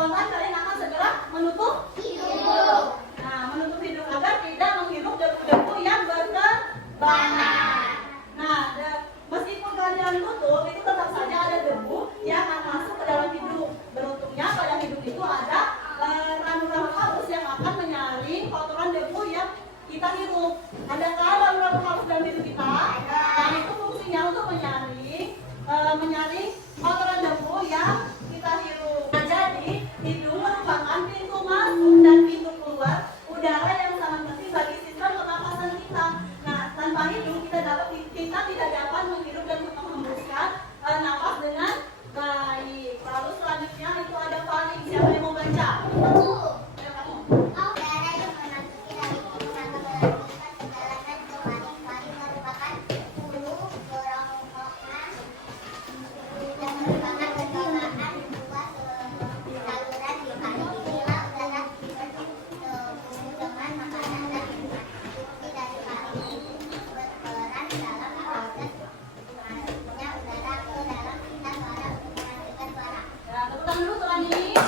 spontan kalian akan segera menutup hidung. Nah, menutup hidung agar tidak menghirup debu-debu yang berterbangan. Nah, meskipun kalian tutup, itu tetap saja ada debu yang akan masuk ke dalam hidung. Beruntungnya pada hidung itu ada rambut-rambut halus yang akan menyaring kotoran debu yang kita hirup. Adakah rambut-rambut halus dalam hidung kita? Nah, itu fungsinya untuk menyaring kotoran debu yang kita hirup. Nah, jadi hidung merupakan pintu masuk dan pintu keluar udara yang sangat penting bagi sistem pernapasan kita. Nah, tanpa hidung kita tidak dapat menghirup dan menghembuskan nafas dengan baik. Lalu selanjutnya itu ada faring. Siapa yang mau baca? Ayo kamu. Udara yang memasuki dari hidung akan melanjutkan perjalanan ke faring. Faring merupakan hulu kerongkongan dan merupakan keseimbangan dua saluran di faring. Inilah udara bertemu dengan makanan dan instruksi dari faring ini berperan dalam proses masuknya udara ke dalam pita suara untuk menghasilkan suara. Ya, tepuk tangan dulu tuan ini.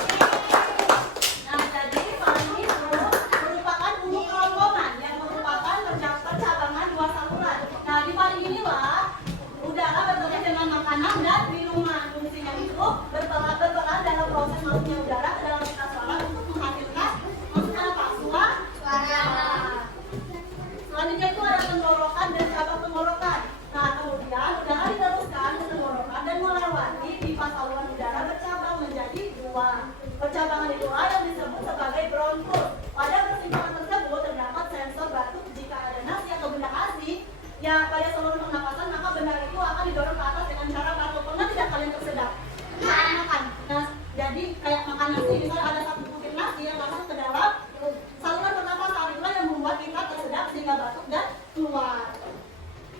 Nah, jadi faring itu merupakan hulu kerongkongan yang merupakan percabangan dua saluran. Nah, di faring inilah udara bertemu dengan makanan dan minuman. Fungsinya itu berperan dalam proses masuknya udara ke dalam pita suara untuk menghasilkan apa? Suara. Selanjutnya itu ada tenggorokan dan cabang tenggorokan. Nah, kemudian udara diteruskan ke tenggorokan dan melewati pipa saluran udara bercabang menjadi dua. Percabangan itulah yang disebut sebagai bronkus. Pada persimpangan tersebut terdapat sensor batuk. Jika ada nasi atau benda asing ya pada saluran pernapasan, maka benda itu akan didorong ke atas dengan cara batuk. Pernah tidak kalian tersedak makan? Nah, jadi kayak makan nasi, misalnya ada satu butir nasi yang masuk ke dalam saluran pernapasan, itulah yang membuat kita tersedak sehingga batuk dan keluar.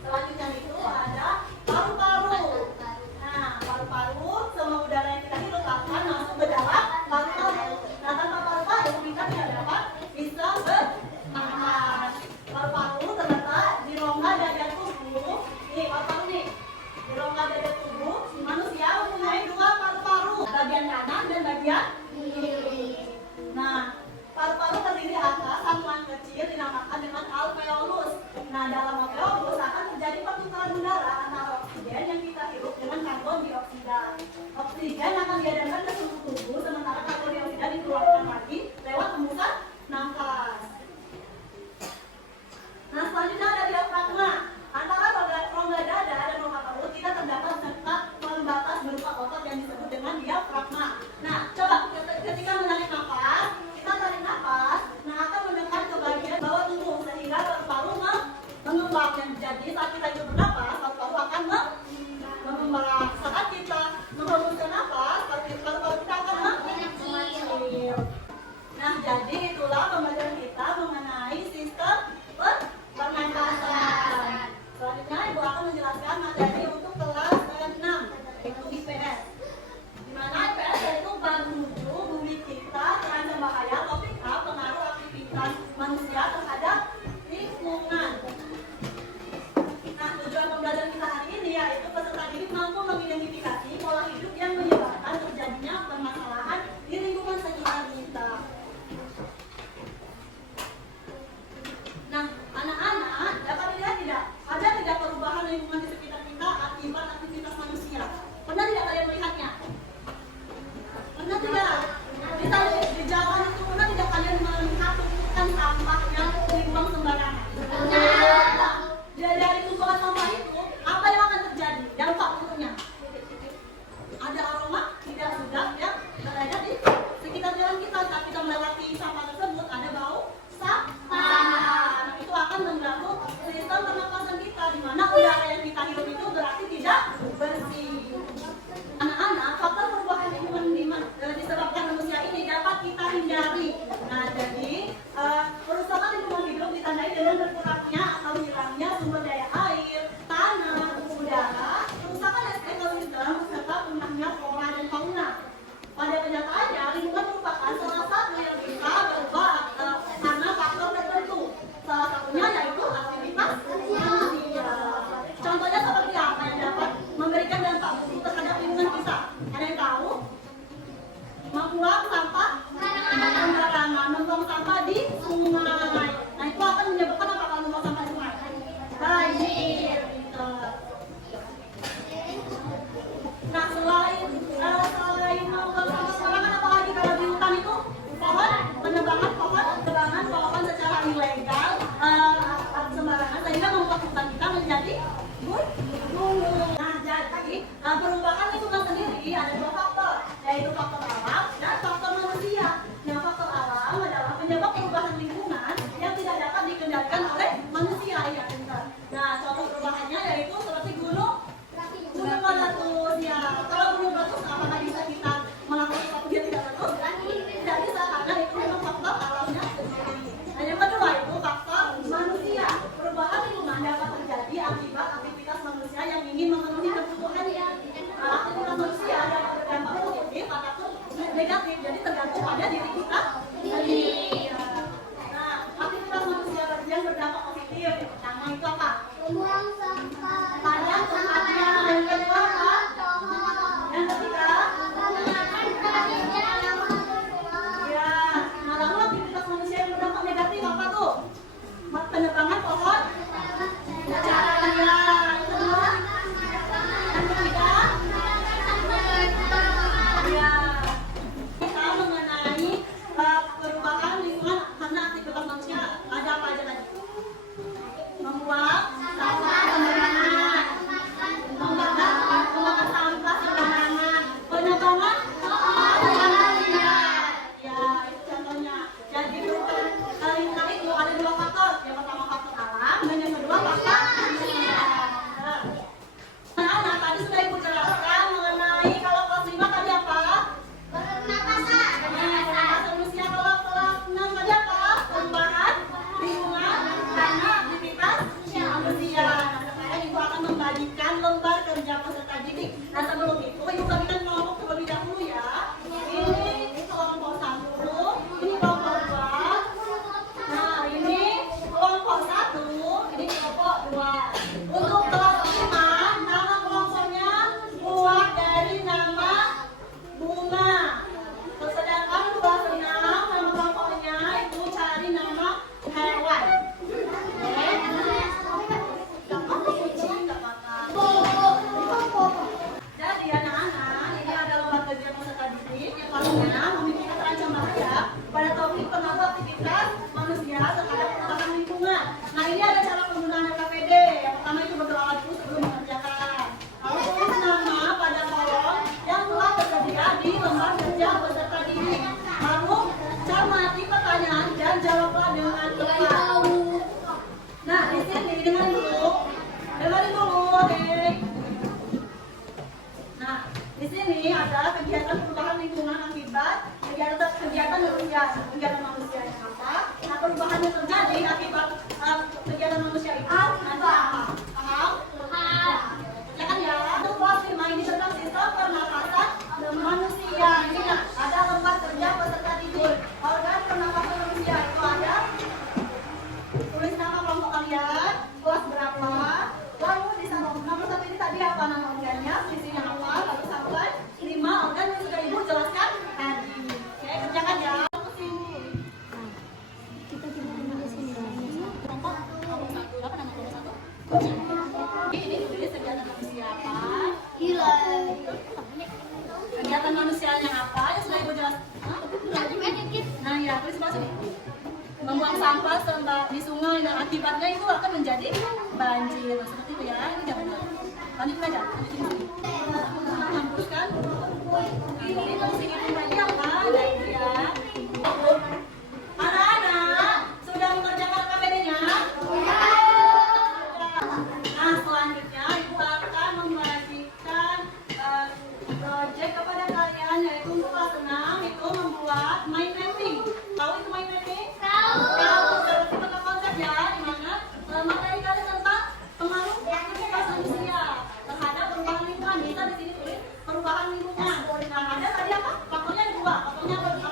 Selanjutnya itu ada paru-paru. Nah, paru-paru semua udara yang kita hirup akan masuk ke dalam paru-paru. Nah, tanpa paru-paru kita tidak dapat bisa bernapas. Paru-paru terletak di rongga dada tubuh. Nih, paru-paru nih. Di rongga dada tubuh, manusia mempunyai dua paru-paru, bagian kanan dan bagian kiri. Nah, paru-paru terdiri atas sambungan kecil dinamakan dengan alveolus. Nah, dalam alveolus akan terjadi pertukaran udara antara oksigen yang kita hirup dengan karbon dioksida. Oksigen akan diedarkan ke seluruh tubuh, sementara karbon dioksida dikeluarkan lagi lewat hembusan nafas. Nah, selanjutnya ada diafragma. Antara rongga dada dan rongga perut kita terdapat serta pembatas berupa otot yang disebut dengan diafragma. Nah, coba ketika menarik nafas, kita tarik nafas, nah akan mendekat ke bagian bawah tubuh sehingga paru-paru mengembang. Dan jadi saat kita itu bernafas, paru-paru akan mengembang. Saat kita menghembuskan nafas, paru-paru kita akan mengecil. Nah, jadi itulah pembelajaran kita mengenai sistem pernapasan. Selanjutnya Ibu akan menjelaskan materi untuk kelas 6, yaitu IPS. Di mana IPS yaitu bab 7 bumi kita terancam bahaya, topik A pengaruh aktivitas manusia terhadap lingkungan. Nah, tujuan pembelajaran kita hari ini yaitu peserta didik mampu mengidentifikasi pola hidup yang menyebabkan terjadinya permasalahan di lingkungan sekitar kita. Nah, anak-anak dapat dilihat tidak? Ada tidak perubahan lingkungan di sekitar kita akibat aktivitas manusia? Pernah tidak kalian melihatnya? Pernah tidak? Misalnya di jalan itu pernah tidak kalian melihat tumpukan sampah yang dibuang sembarangan? Nah, dari tumpukan sampah itu, apa yang akan terjadi? Dampak buruknya? Ada aroma tidak sedap yang berada di sekitar jalan kita. Saat kita melewati sampah tersebut, ada bau sampah. Nah, itu akan mengganggu sistem pernapasan kita, di mana udara yang kita hirup itu berarti tidak bersih. Anak-anak, faktor perubahan lingkungan disebabkan manusia ini dapat kita hindari. Nah, jadi kerusakan lingkungan hidup ditandai dengan berkurangnya atau hilangnya sumber daya air, tanah, udara, kerusakan ekosistem, serta punahnya flora dan fauna. Pada kenyataannya, lingkungan merupakan salah satu yang bisa berubah karena faktor tertentu. Salah satunya yaitu aktivitas manusia. Contohnya seperti apa yang dapat memberikan dampak buruk terhadap lingkungan kita? Ada yang tahu? Membuang sampah bertumbuh pada diri kita sendiri. Nah, aktivitas manusia yang berdampak positif yang pertama itu apa? Membuang sampah Pada tempatnya. Yang kedua apa? Yang ketiga? Ya, nah lalu aktivitas manusia yang berdampak negatif apa tuh? Penebangan pohon, cara ya, yang kedua, yang ketiga, ya, kita mengenai perubahan lingkungan karena aktivitas manusia ada apa aja tadi? Membuang sampah sembarangan, membakar sampah sembarangan, penebangan pohon ya, itu contohnya. Jadi tadi itu ada dua faktor, yang pertama faktor alam dan yang kedua faktor manusia. Nah, tadi sudah ibu jelaskan mengenai kalau kelas 5 tadi apa? Pernapasan. Pernapasan manusia. Kalau kelas 6 tadi apa? Perubahan lingkungan karena aktivitas manusia. Nah, sekarang ibu akan membagikan lembar kerja peserta didik. Nah, sebelum itu ibu bagikan kelompok terlebih dahulu ya. Ini kelompok 1, ini kelompok 2. Nah, ini kelompok 1, ini kelompok 2. Untuk kelas 5, nama kelompoknya buah dari nama bunga. Sedangkan kelas 6, nama kelompoknya itu cari nama hewan. Oke? Gampang kucing, nggak apa-apa. Jadi anak-anak, ini ada lembar kerja peserta didik yang pastinya memiliki terancam bahaya pada topik pengaruh aktivitas manusia terhadap perubahan lingkungan. Nah, ini ada cara penggunaan KPD. Yang pertama itu berdoa dulu sebelum mengerjakan. Lalu tulis nama pada kolom yang telah tersedia di lembar kerja peserta didik. Lalu cermati pertanyaan dan jawablah dengan tepat. Nah, di sini dengerin dulu, oke? Nah, di sini ada kegiatan perubahan lingkungan akibat kegiatan manusia. Kegiatan manusia yang apa? Nah, perubahan yang terjadi akibat kegiatan manusia itu nanti apa? Paham? Ya kan ya? Untuk kelas 5 ini tentang sistem pernapasan manusia. Ini nah, ada lembar kerja peserta didik. Organ pernapasan manusia itu ada. Tulis nama kelompok kalian, kelas berapa, lalu di nomor 1 ini tadi apa nama organnya, fungsinya apa, lalu sampai 5 organ yang sudah ibu jelaskan tadi. Oke, kerjakan ya. Kesini. Kita coba menulis ini. Kelompok 1, apa nama kelompok 1? Ini tulis kegiatan manusia apa? Kegiatan manusianya apa yang sudah ibu jelaskan? Nah ya, tulis sebelah sini. Membuang sampah di sungai dan akibatnya itu akan menjadi banjir. Nah, seperti itu ya. Ini jangan lanjut aja. Hapuskan. Ini fungsi itu tadi apa? Nah, itu ya. Anak-anak sudah mengerjakan KPD-nya? Nah, selanjutnya ibu akan membagikan proyek kepada kalian, yaitu untuk kelas 6 itu membuat mind mapping. Tahu itu mind mapping? Tahu. Seperti pada konsep ya, di mana materi kalian tentang pengaruh aktivitas manusia terhadap perubahan lingkungan. Bisa di sini tulis perubahan lingkungan. Nah, ada tadi apa? Faktornya 2. Faktornya apa?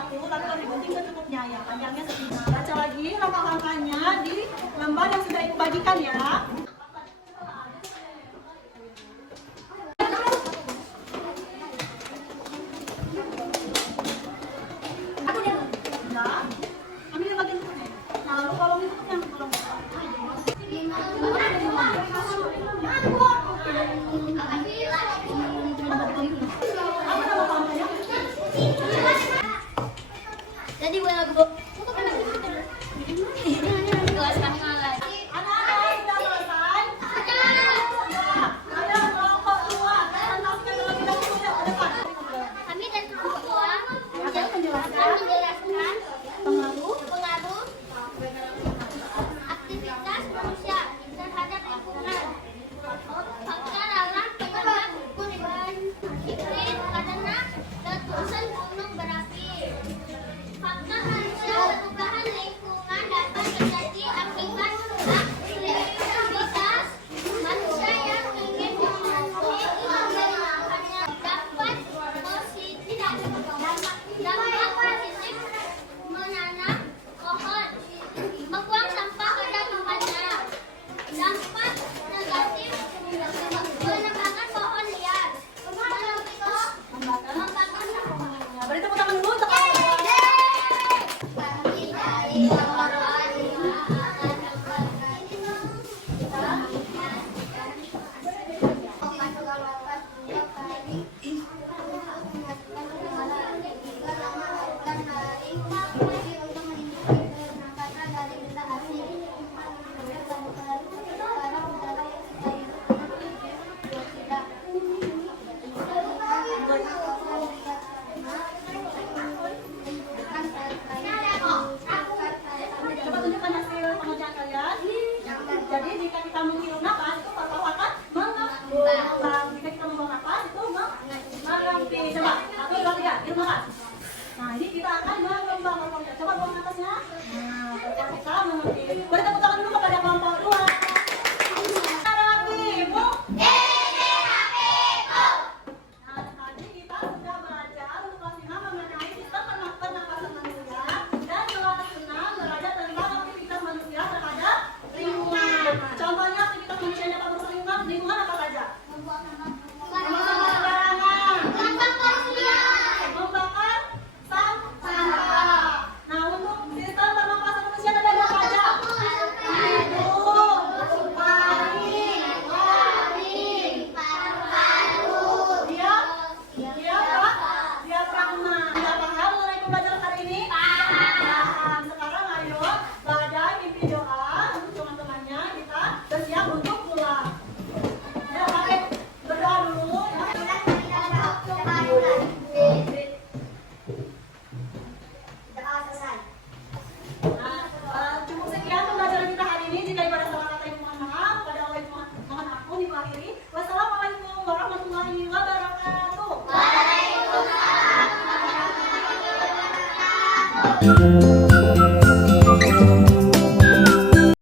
satu, lalu kau digunting secukupnya ya, panjangnya segini. Baca lagi langkah-langkahnya di lembar yang sudah ibu bagikan ya. Nah, ambil yang bagian tutupnya. Nah, lalu kolong tutupnya, kolong. Apa nama kamunya? Jadi gue lagi bu. Anak-anak sudah selesai? Ya, ada kelompok dua. Kalian masukkan terlebih dahulu ya ke depan. Kami dan kelompok dua Akan menjelaskan menjelaskan pengaruh pengaruh aktivitas manusia terhadap lingkungan. Fakta dalam penyebab perubahan iklim karena letusan gunung berapi. Fakta manusia perubahan lingkungan dapat terjadi akibat aktivitas manusia yang ingin memenuhi lingkungannya. Dampak positif menanam pohon, membuang sampah pada tempatnya. Dampak negatif menebangkan pohon liar, membakar sampah. Beri tepuk tangan dulu untuk kamu. Kami dari orang Coba tunjukkan hasil pengerjaan kalian. Jadi jika kita menghirup nafas itu paru-paru akan mengembang. Jika kita membuang nafas itu mengempi. Coba 1, 2, 3, hirup nafas. Nah ini kita akan mengembang. Coba buang nafasnya. Nah paru-paru kita mengempi. Beri tepuk tangan dulu kepada kelompok 2. Nah tadi kita sudah belajar untuk kelas 5 mengenai sistem pernapasan manusia dan kelas 6 belajar tentang aktivitas manusia terhadap lingkungan. Contohnya aktivitas manusia yang dapat merusak lingkungan apa saja? Membuang sembarangan, membakar sampah. Nah untuk sistem pernapasan manusia ada berapa saja? Hidung, diafragma. Sudah paham mengenai pembelajaran hari ini? Paham. Sekarang ayo badai mimpi doa untuk teman-temannya kita bersiap untuk pulang. Ya, pakai berdoa dulu ya. Cukup sekian pembelajaran kita hari ini. Jika ada salah kata yang mohon maaf, pada Allah yang mohon ampun ibu akhiri. Wassalamualaikum warahmatullahi wabarakatuh. Waalaikumsalam.